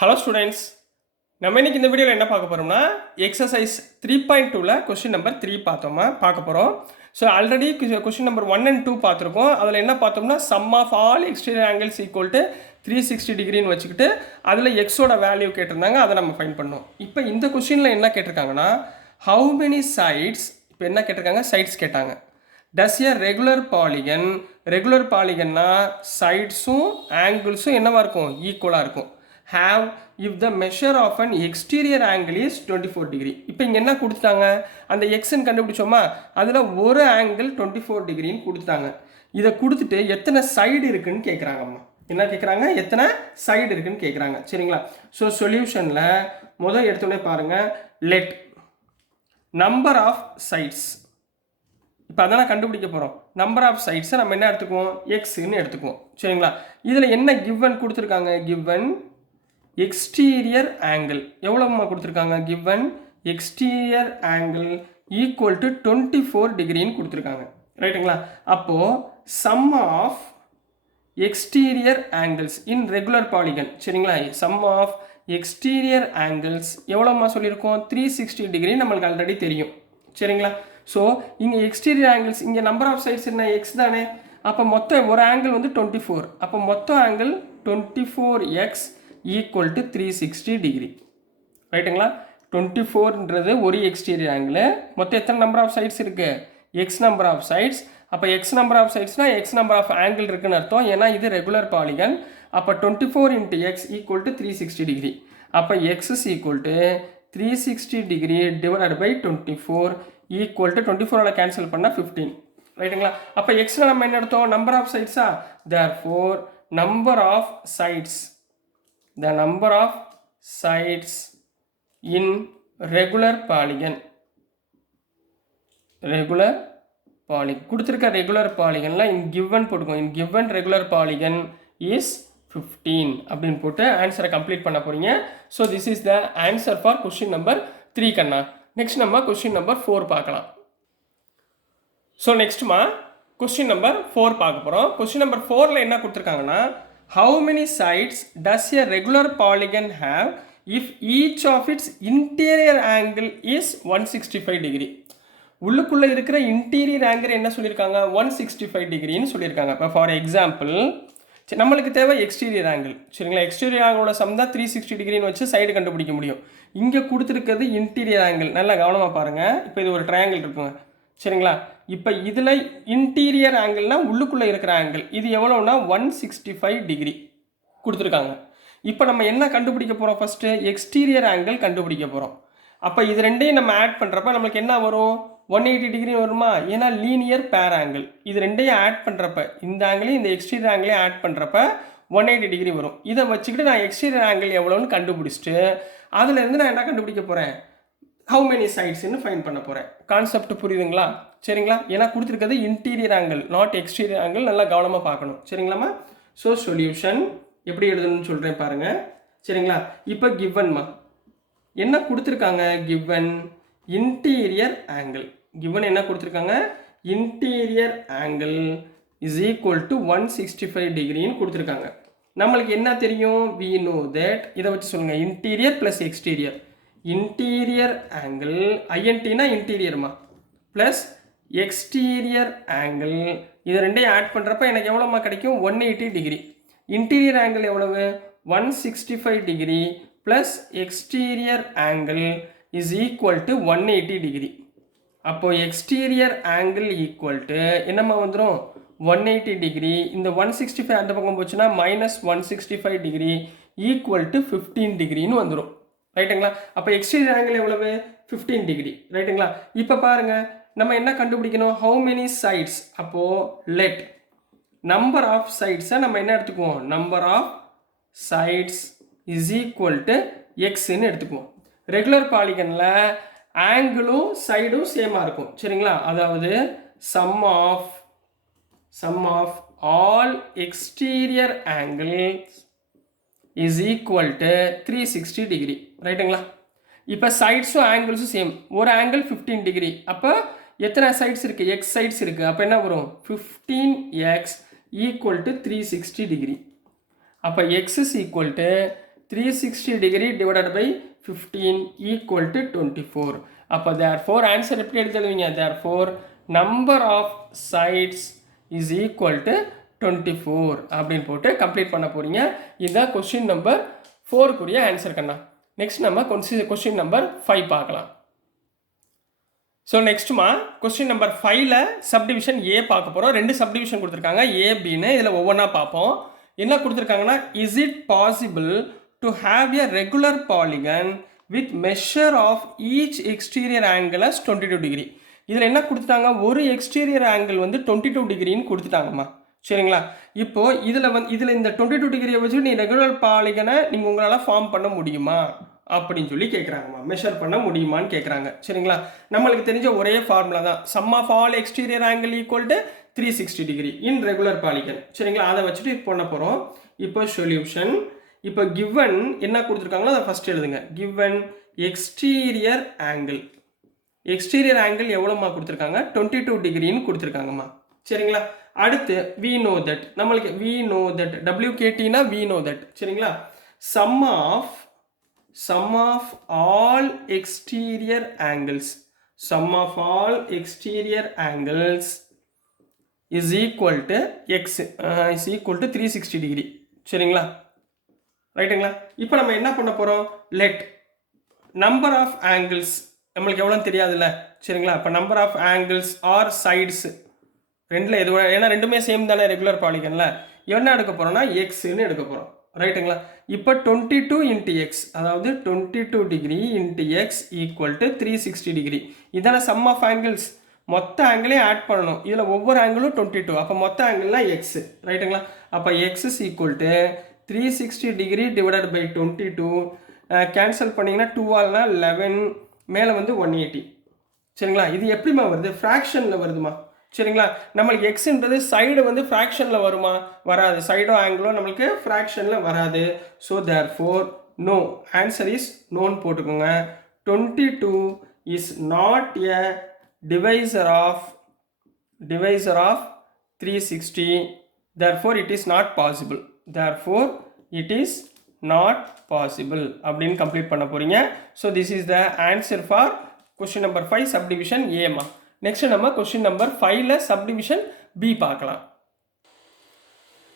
Hello students, நம்ம இன்னைக்கு இந்த வீடியோவில் என்ன பார்க்க போகிறோம்னா எக்ஸசைஸ் 3.2ல கொஸ்டின் நம்பர் 3 பார்க்க போகிறோம். So already question number 1 and 2 பார்த்துருக்கோம். அதில் என்ன பார்த்தோம்னா sum of all exterior angles equal to 360 டிகிரின்னு வச்சுக்கிட்டு அதில் எக்ஸோட வேல்யூ கேட்டிருந்தாங்க, அதை நம்ம ஃபைண்ட் பண்ணோம். இப்போ இந்த கொஸ்டினில் என்ன கேட்டிருக்காங்கன்னா ஹவு மெனி சைட்ஸ், இப்போ என்ன கேட்டிருக்காங்க, சைட்ஸ் கேட்டாங்க. டஸ் எ ரெகுலர் பாலிகன்னா சைட்ஸும் ஆங்கிள்ஸும் என்னவா இருக்கும், ஈக்குவலாக இருக்கும். have if the measure of an exterior angle is 24 degree. இப்போ இங்கே என்ன கொடுத்தாங்க, அந்த எக்ஸ்ன்னு கண்டுபிடிச்சோமா, அதில் ஒரு ஆங்கிள் 24 டிகிரின்னு கொடுத்தாங்க. இதை கொடுத்துட்டு எத்தனை சைடு இருக்குன்னு கேட்குறாங்கம்மா. என்ன கேட்குறாங்க, எத்தனை சைடு இருக்குன்னு கேட்குறாங்க. சரிங்களா? ஸோ சொல்யூஷனில் முதல் எடுத்தோடனே பாருங்கள், லெட் நம்பர் ஆஃப் சைட்ஸ், இப்போ அதெல்லாம் கண்டுபிடிக்க போகிறோம். நம்பர் ஆஃப் சைட்ஸை நம்ம என்ன எடுத்துக்குவோம், எக்ஸ்ன்னு எடுத்துக்குவோம். சரிங்களா? இதில் என்ன கிவன் கொடுத்துருக்காங்க, கிவன் எக்ஸ்டீரியர் ஆங்கிள் எவ்வளோம்மா கொடுத்துருக்காங்க, given exterior angle equal to 24 டிகிரின்னு கொடுத்துருக்காங்க. ரைட்டுங்களா? அப்போது sum of exterior angles in regular polygon, சரிங்களா, சம் ஆஃப் எக்ஸ்டீரியர் ஆங்கிள்ஸ் எவ்வளோம்மா சொல்லியிருக்கோம், 360 டிகிரி நம்மளுக்கு ஆல்ரெடி தெரியும். சரிங்களா? ஸோ இங்கே எக்ஸ்டீரியர் ஆங்கிள்ஸ், இங்கே நம்பர் ஆஃப் சைட்ஸ் என்ன, எக்ஸ் தானே. அப்போ மொத்தம் ஒரு ஆங்கிள் வந்து 24, அப்போ மொத்தம் angle 24x equal to 360 degree. ரைட்டுங்களா? 24ன்றது ஒரு எக்ஸ்டீரியர் ஆங்கிள். மொத்தம் எத்தனை நம்பர் ஆஃப் சைட்ஸ் இருக்குது, எக்ஸ் நம்பர் ஆஃப் சைட்ஸ். அப்போ எக்ஸ் நம்பர் ஆஃப் சைட்ஸ்னால் எக்ஸ் நம்பர் ஆஃப் ஆங்கிள் இருக்குன்னு அர்த்தம். ஏன்னா இது ரெகுலர் பாலிகன். அப்போ 24 × x ஈக்குவல் டு 360 டிகிரி. அப்போ X is equal to 360 degree divided by 24 equal to 24 cancel பண்ணால் 15. ரைட்டுங்களா? அப்போ எக்ஸில் நம்ம என்ன எடுத்தோம், நம்பர் ஆஃப் சைட்ஸா. Therefore number of sides, the number of sides in regular polygon கொடுத்துருக்க ரெகுலர் பாலிகன்ல in given போட்டுக்கோங்க. in given regular polygon is 15 அப்படின்னு போட்டு ஆன்சரை கம்ப்ளீட் பண்ண போறீங்க. So this is the answer for question number 3 கண்ணா. நெக்ஸ்ட் நம்ம கொஸ்டின் நம்பர் 4 பார்க்கலாம். ஸோ நெக்ஸ்ட்மா கொஸ்டின் நம்பர் 4 பார்க்க போகிறோம். கொஸ்டின் நம்பர் 4ல் என்ன கொடுத்துருக்காங்கன்னா how many sides does a regular polygon have if each of its interior angle is 165 degree. உள்ளுக்குள்ளே இருக்கிற interior angle என்ன சொல்லியிருக்காங்க, 165 டிகிரின்னு சொல்லியிருக்காங்க. இப்போ ஃபார் எக்ஸாம்பிள் நம்மளுக்கு தேவை எக்ஸ்டீரியர் ஆங்கிள். சரிங்களா? எக்ஸ்டீரியர் ஆங்கிளோட சம் தான் 360 டிகிரின்னு வச்சு சைடு கண்டுபிடிக்க முடியும். இங்கே கொடுத்துருக்கிறது இன்டீரியர் ஆங்கிள். நல்லா கவனமாக பாருங்கள். இப்போ இது ஒரு ட்ரையாங்கிள் இருக்குங்க. சரிங்களா? இப்போ இதில் இன்டீரியர் ஆங்கிள்னா உள்ளுக்குள்ளே இருக்கிற ஆங்கிள் இது எவ்வளோனா 165 டிகிரி கொடுத்துருக்காங்க. இப்போ நம்ம என்ன கண்டுபிடிக்க போகிறோம், ஃபஸ்ட்டு எக்ஸ்டீரியர் ஆங்கிள் கண்டுபிடிக்க போகிறோம். அப்போ இது ரெண்டையும் நம்ம ஆட் பண்ணுறப்ப நம்மளுக்கு என்ன வரும், 180 டிகிரி வருமா. ஏன்னா லீனியர் பேர் ஆங்கிள். இது ரெண்டையும் ஆட் பண்ணுறப்ப இந்த ஆங்கிளையும் இந்த எக்ஸ்டீரியர் ஆங்கிளையும் ஆட் பண்ணுறப்ப 180 டிகிரி வரும். இதை வச்சுக்கிட்டு நான் எக்ஸ்டீரியர் ஆங்கிள் எவ்வளோன்னு கண்டுபிடிச்சிட்டு அதுலேருந்து நான் என்ன கண்டுபிடிக்க போகிறேன், ஹவு மெனி சைட்ஸ்ன்னு ஃபைன் பண்ண போகிறேன். கான்செப்ட் புரியுதுங்களா? சரிங்களா? ஏன்னா கொடுத்துருக்கிறது interior angle not exterior angle. நல்லா கவனமாக பார்க்கணும். சரிங்களாம்மா? ஸோ சொல்யூஷன் எப்படி எழுதணும்னு சொல்கிறேன் பாருங்கள். சரிங்களா? இப்போ கிவன்மா என்ன கொடுத்துருக்காங்க, கிவன் இன்டீரியர் ஆங்கிள். கிவன் என்ன கொடுத்துருக்காங்க, interior angle is equal to 165 டிகிரின்னு கொடுத்துருக்காங்க. நம்மளுக்கு என்ன தெரியும், வி நோ தட். இதை வச்சு சொல்லுங்கள், interior plus exterior. Interior angle ஐஎன்டினா இன்டீரியர்மா ப்ளஸ் எக்ஸ்டீரியர் ஆங்கிள் இது ரெண்டையும் ஆட் பண்ணுறப்ப எனக்கு எவ்வளோமா கிடைக்கும், 180 டிகிரி. இன்டீரியர் ஆங்கிள் எவ்வளவு, 165 degree plus exterior angle is equal to 180 degree. அப்போது எக்ஸ்டீரியர் ஆங்கிள் ஈக்குவல் டு என்னம்மா வந்துடும், 180 டிகிரி. இந்த 165 அந்த பக்கம் போச்சுன்னா -165 டிகிரி ஈக்குவல் டு 15 டிகிரின்னு வந்துடும். ரைட்டுங்களா? அப்போ எக்ஸ்டீரியர் ஆங்கிள் எவ்வளவு, 15 டிகிரி. ரைட்டுங்களா? இப்போ பாருங்கள் நம்ம என்ன கண்டுபிடிக்கணும், ஹவு மெனி சைட்ஸ். அப்போது லெட் நம்பர் ஆஃப் சைட்ஸை நம்ம என்ன எடுத்துக்குவோம், number of sides is equal to எக்ஸ்ன்னு எடுத்துக்குவோம். ரெகுலர் பாலிகனில் ஆங்கிளும் சைடும் சேமாக இருக்கும். சரிங்களா? அதாவது sum of all exterior angles is equal to 360 degree. ரைட்டுங்களா? இப்போ சைட்ஸும் ஆங்கிள்ஸும் சேம். ஒரு ஆங்கிள் 15 டிகிரி. அப்போ எத்தனை சைட்ஸ் இருக்குது, எக்ஸ் சைட்ஸ் இருக்குது. அப்போ என்ன வரும், 15x ஈக்குவல் டு 360 டிகிரி. அப்போ x is equal to 360 degree divided by 15 equal to 24. அப்போ therefore answer எப்படி எடுத்துடுவீங்க? therefore number of sides is equal to 24 அப்படின்னு போட்டு கம்ப்ளீட் பண்ண போறீங்க. இதுதான் கொஸ்டின் நம்பர் 4 குரிய ஆன்சர் கண்ணா. நெக்ஸ்ட் நம்ம கொஸ்டின் நம்பர் 5 பார்க்கலாம். ஸோ நெக்ஸ்ட்டுமா கொஸ்டின் நம்பர் 5ல சப்டிவிஷன் ஏ பார்க்க போகிறோம். 2 சப்டிவிஷன் கொடுத்துருக்காங்க ஏ பின்னு. இதில் ஒவ்வொன்றா பார்ப்போம். என்ன கொடுத்துருக்காங்கன்னா, is it possible to have a regular polygon with measure of each exterior angle as 22 degree. இதில் என்ன கொடுத்துட்டாங்க, ஒரு எக்ஸ்டீரியர் ஆங்கிள் வந்து 22 டிகிரின்னு கொடுத்துட்டாங்கம்மா. சரிங்களா? இப்போது இதில் இந்த 22 டிகிரியை வச்சு நீ ரெகுலர் பாலிகனை நீங்கள் உங்களால் ஃபார்ம் பண்ண முடியுமா அப்படின்னு சொல்லி கேட்குறாங்கம்மா. மெஷர் பண்ண முடியுமான்னு கேட்குறாங்க. சரிங்களா? நம்மளுக்கு தெரிஞ்ச ஒரே ஃபார்முலா தான், sum of all exterior angle equal to 360 degree in regular polygon. சரிங்களா? அதை வச்சுட்டு பண்ண போகிறோம். இப்போ சொல்யூஷன். இப்போ கிவன் என்ன கொடுத்துருக்காங்களோ அதை ஃபஸ்ட் எழுதுங்க. Given exterior angle. Exterior angle எவ்வளோம்மா கொடுத்துருக்காங்க? 22 டிகிரின்னு கொடுத்துருக்காங்கம்மா. சரிங்களா? அடுத்து வி நோ தட். நம்மளுக்கு வி நோ தட் WKTனா வி நோ தட். சரிங்களா? Sum of all exterior angles, sum of all exterior angles is equal to x is equal to 360 degree. சரிங்களா? ரைட்டுங்களா? இப்போ நம்ம என்ன பண்ண போகிறோம், லெட் நம்பர் ஆஃப் ஆங்கிள்ஸ் நம்மளுக்கு எவ்வளோ தெரியாதுல்ல. சரிங்களா? இப்போ number of angles or sides ரெண்டில் எது, ஏன்னா ரெண்டுமே சேம் தானே ரெகுலர் பாலிகனில். என்ன எடுக்க போகிறோம்னா எக்ஸ்ன்னு எடுக்க போகிறோம். ரைட்டுங்களா? இப்போ 22 இன்ட்டு எக்ஸ், அதாவது 22 degree into x equal to 360 degree. இதான சம் ஆஃப் ஆங்கிள்ஸ். மொத்த ஆங்கிளையும் ஆட் பண்ணணும். இதில் ஒவ்வொரு ஆங்கிளும் 22. அப்போ மொத்த ஆங்கிள்லாம் எக்ஸ். ரைட்டுங்களா? அப்போ X is equal to 360 degree divided by 22. Cancel பண்ணிங்கன்னா 2ஆல்னா 11, மேலே வந்து 180. சரிங்களா? இது எப்படிமா வருது? ஃப்ராக்ஷனில் வருதுமா. சரிங்களா? நம்மளுக்கு எக்ஸ்ன்றது சைடு வந்து ஃப்ராக்ஷனில் வருமா? வராது. சைடோ ஆங்கிளோ நம்மளுக்கு ஃப்ராக்ஷனில் வராது. So therefore no, answer is நோன்னு போட்டுக்கோங்க. 22 is not a divisor of 360. therefore it is not possible. therefore it is not possible அப்படின்னு கம்ப்ளீட் பண்ண போறீங்க. so this is the answer for question number 5 subdivision A மா. Next நம்ம question number 5ல subdivision B பார்க்கலாம்.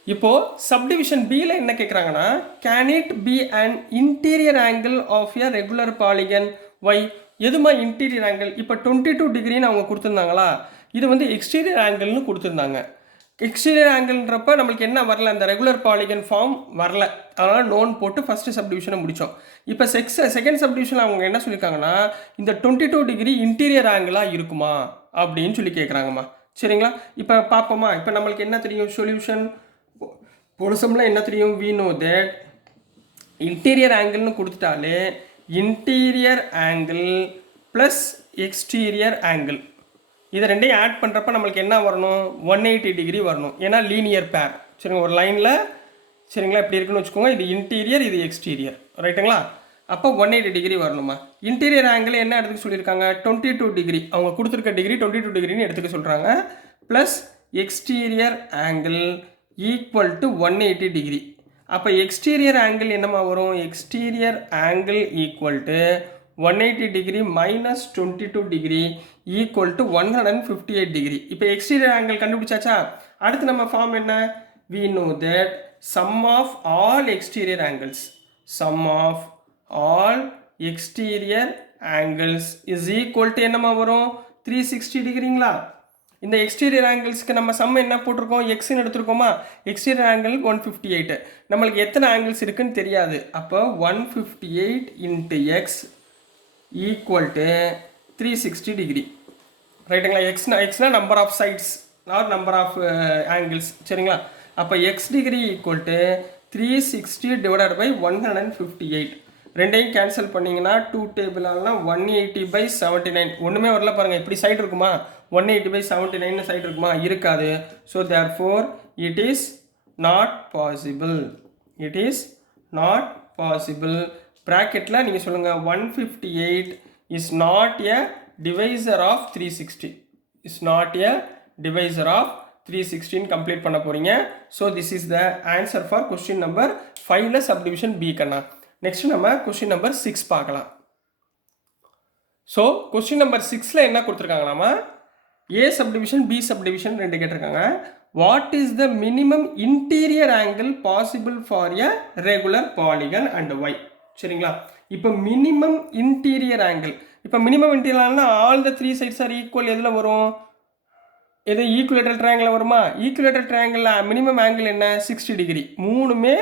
இப்போ subdivision B ல என்ன கேட்குறாங்கன்னா, can it be an interior angle of a regular polygon? why? எதுமா இன்டீரியர் ஆங்கிள்? இப்போ 22 டிகிரின்னு அவங்க கொடுத்துருந்தாங்களா, இது வந்து எக்ஸ்டீரியர் ஆங்கிள்னு கொடுத்துருந்தாங்க. எக்ஸ்டீரியர் ஆங்கிள்ன்றப்ப நம்மளுக்கு என்ன வரல, அந்த ரெகுலர் பாலிகன் ஃபார்ம் வரல. அதனால் நோன் போட்டு ஃபஸ்ட்டு சப்டிவிஷனை முடித்தோம். இப்போ செகண்ட் சப்டிவிஷனில் அவங்க என்ன சொல்லியிருக்காங்கன்னா, இந்த 22 டிகிரி இன்டீரியர் ஆங்கிளாக இருக்குமா அப்படின்னு சொல்லி கேட்குறாங்கம்மா. சரிங்களா? இப்போ பார்ப்போமா. இப்போ நம்மளுக்கு என்ன தெரியும், சொல்யூஷன் பொருசம்ல என்ன தெரியும், வி நோ தட் இன்டீரியர் ஆங்கிள்னு கொடுத்துட்டாலே interior angle plus exterior angle இதை ரெண்டையும் ஆட் பண்ணுறப்ப நம்மளுக்கு என்ன வரணும், 180 டிகிரி வரணும். ஏன்னா லீனியர் பேர். சரிங்க? ஒரு லைனில். சரிங்களா? இப்படி இருக்குன்னு வச்சுக்கோங்க. இது இன்டீரியர், இது எக்ஸ்டீரியர். ரைட்டுங்களா? அப்போ 180 டிகிரி வரணுமா. இன்டீரியர் ஆங்கிள் என்ன எடுத்துக்க சொல்லியிருக்காங்க, 22 டிகிரி. அவங்க கொடுத்துருக்க டிகிரி 22 டிகிரின்னு எடுத்துக்க சொல்கிறாங்க. Plus exterior angle equal to 180 degree. அப்போ எக்ஸ்டீரியர் ஆங்கிள் என்னமா வரும், exterior angle equal to 180 degree minus 22 degree equal to 158 degree. இப்போ எக்ஸ்டீரியர் ஆங்கிள் கண்டுபிடிச்சாச்சா. அடுத்து நம்ம ஃபார்ம் என்ன, we know that sum of all exterior angles, sum of all exterior angles is equal to என்னமா வரும், 360 டிகிரிங்களா. இந்த exterior ஆங்கிள்ஸ்க்கு நம்ம சம் என்ன போட்டிருக்கோம், எக்ஸ்ன்னு எடுத்துருக்கோமா. Exterior angle 158. நம்மளுக்கு எத்தனை ஆங்கிள்ஸ் இருக்குன்னு தெரியாது. அப்போ 158 into x equal to 360 degree. ரைட்டுங்களா? எக்ஸ்னா number of sides or number of angles. சரிங்களா? அப்போ x degree equal to 360 divided by 158. ரெண்டையும் கேன்சல் பண்ணிங்கன்னா 2 டேபிள் ஆகலாம் 180/79. ஒன்றுமே வரல பாருங்கள். இப்படி சைடு இருக்குமா, 180/79 சைடு இருக்குமா, இருக்காது. So therefore it is not possible. It is not possible. ப்ராக்கெட்டில் நீங்கள் சொல்லுங்கள், 158 is not a divisor of 360. Is not a divisor of 316 complete பண்ண போகிறீங்க. So this is the answer for question number 5ல subdivision B கண்ணா. Next நம்ம question number 6 பார்க்கலாம். So question number 6ல் என்ன கொடுத்துருக்காங்களாமா, ஏ சப்டிவிஷன் பி சப்டிவிஷன் ரெண்டு கேட்டிருக்காங்க. What is the minimum interior angle possible for a regular polygon and why. சரிங்களா, இப்போ மினிமம் இன்டீரியர் ஆங்கிள், இப்போ மினிமம் இன்டீரியர் ஆங்கிள்னா all the 3 sides are equal எதில் வரும், எது ஈக்குவலேட்டர் ட்ரையாங்கிள் வருமா. ஈக்குவலேட்டர் ட்ரையாங்கிளில் மினிமம் ஆங்கிள் என்ன 60 டிகிரி, மூணுமே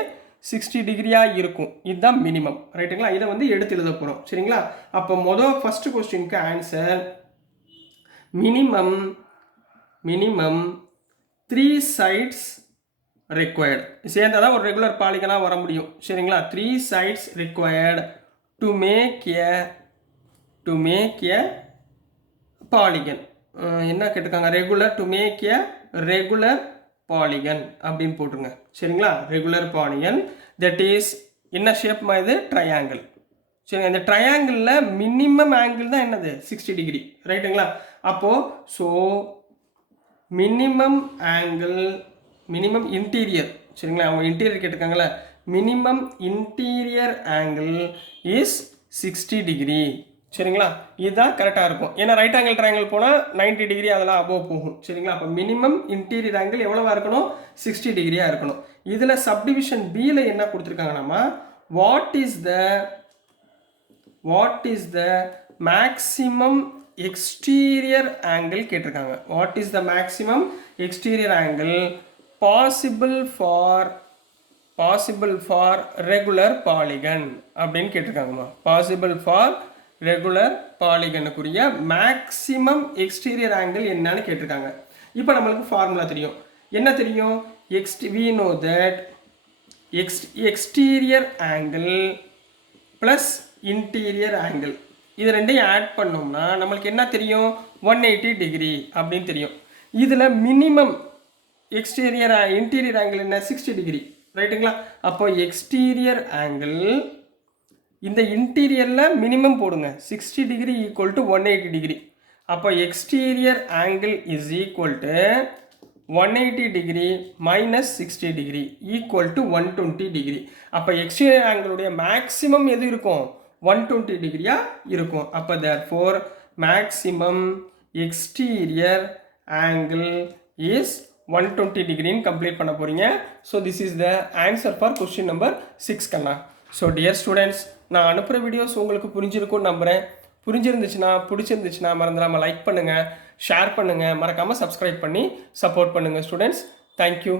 60 டிகிரியாக இருக்கும். இதுதான் மினிமம். ரைட்டுங்களா, இதை வந்து எடுத்து எழுத போகிறோம். சரிங்களா, அப்போ ஃபர்ஸ்ட் கொஸ்டினுக்கு ஆன்சர் மினிமம் 3 sides required. சேர்ந்தா தான் ஒரு ரெகுலர் பாலிகனாக வர முடியும். சரிங்களா, 3 sides required to make a polygon. என்ன கேட்டிருக்காங்க, regular to make a regular polygon அப்படின்னு போட்டுருங்க. சரிங்களா, ரெகுலர் பாலிகன் தட் இஸ் என்ன ஷேப்மா, இது ட்ரையாங்கிள். சரி, இந்த ட்ரையாங்கிளில் மினிமம் ஆங்கிள் தான் என்னது 60 டிகிரி. ரைட்டுங்களா, அப்போது so minimum angle, minimum interior. சரிங்களா, அவங்க இன்டீரியர் கேட்டிருக்காங்களே, minimum interior angle is 60 degree. சரிங்களா, இதுதான் கரெக்டாக இருக்கும். ஏன்னா ரைட் ஆங்கிள் ட்ரையாங்கிள் போனால் 90 டிகிரி அதெல்லாம் அபோவ் போகும். சரிங்களா, அப்போ மினிமம் இன்டீரியர் ஆங்கிள் எவ்வளோவா இருக்கணும், 60 டிகிரியாக இருக்கணும். இதில் சப்டிவிஷன் பியில் என்ன கொடுத்துருக்காங்கன்னா, what is the maximum exterior angle கேட்டிருக்காங்க. What is the maximum exterior angle possible for regular polygon அப்படின்னு கேட்டிருக்காங்கம்மா. பாசிபிள் ஃபார் ரெகுலர் பாலிகனுக்குரிய மேக்ஸிமம் எக்ஸ்டீரியர் ஆங்கிள் என்னன்னு கேட்டிருக்காங்க. இப்போ நம்மளுக்கு ஃபார்முலா தெரியும். என்ன தெரியும், we know that exterior angle plus interior angle இது ரெண்டையும் ஆட் பண்ணோம்னா நம்மளுக்கு என்ன தெரியும், 180 டிகிரி அப்படின்னு தெரியும். இதில் மினிமம் இன்டீரியர் ஆங்கிள் என்ன 60 டிகிரி. ரைட்டுங்களா, அப்போ எக்ஸ்டீரியர் ஆங்கிள் இந்த இன்டீரியரில் மினிமம் போடுங்க, 60 டிகிரி ஈக்குவல் டு 180 டிகிரி. அப்போ exterior angle is equal to 180 degree minus 60 degree equal to 120 degree. அப்போ எக்ஸ்டீரியர் ஆங்கிளுடைய மேக்ஸிமம் எது இருக்கும், 120 டிகிரியாக இருக்கும். அப்போ therefore maximum exterior angle is 120 டிகிரின்னு கம்ப்ளீட் பண்ண போகிறீங்க. So this is the answer for question number 6 கண்ணா. ஸோ டியர் ஸ்டூடெண்ட்ஸ், நான் அனுப்புகிற வீடியோஸ் உங்களுக்கு புரிஞ்சிருக்கும்னு நம்புகிறேன். பிடிச்சிருந்துச்சுன்னா மறந்துடாமல் லைக் பண்ணுங்கள், ஷேர் பண்ணுங்கள், மறக்காமல் சப்ஸ்கிரைப் பண்ணி சப்போர்ட் பண்ணுங்கள் ஸ்டூடெண்ட்ஸ். தேங்க்யூ.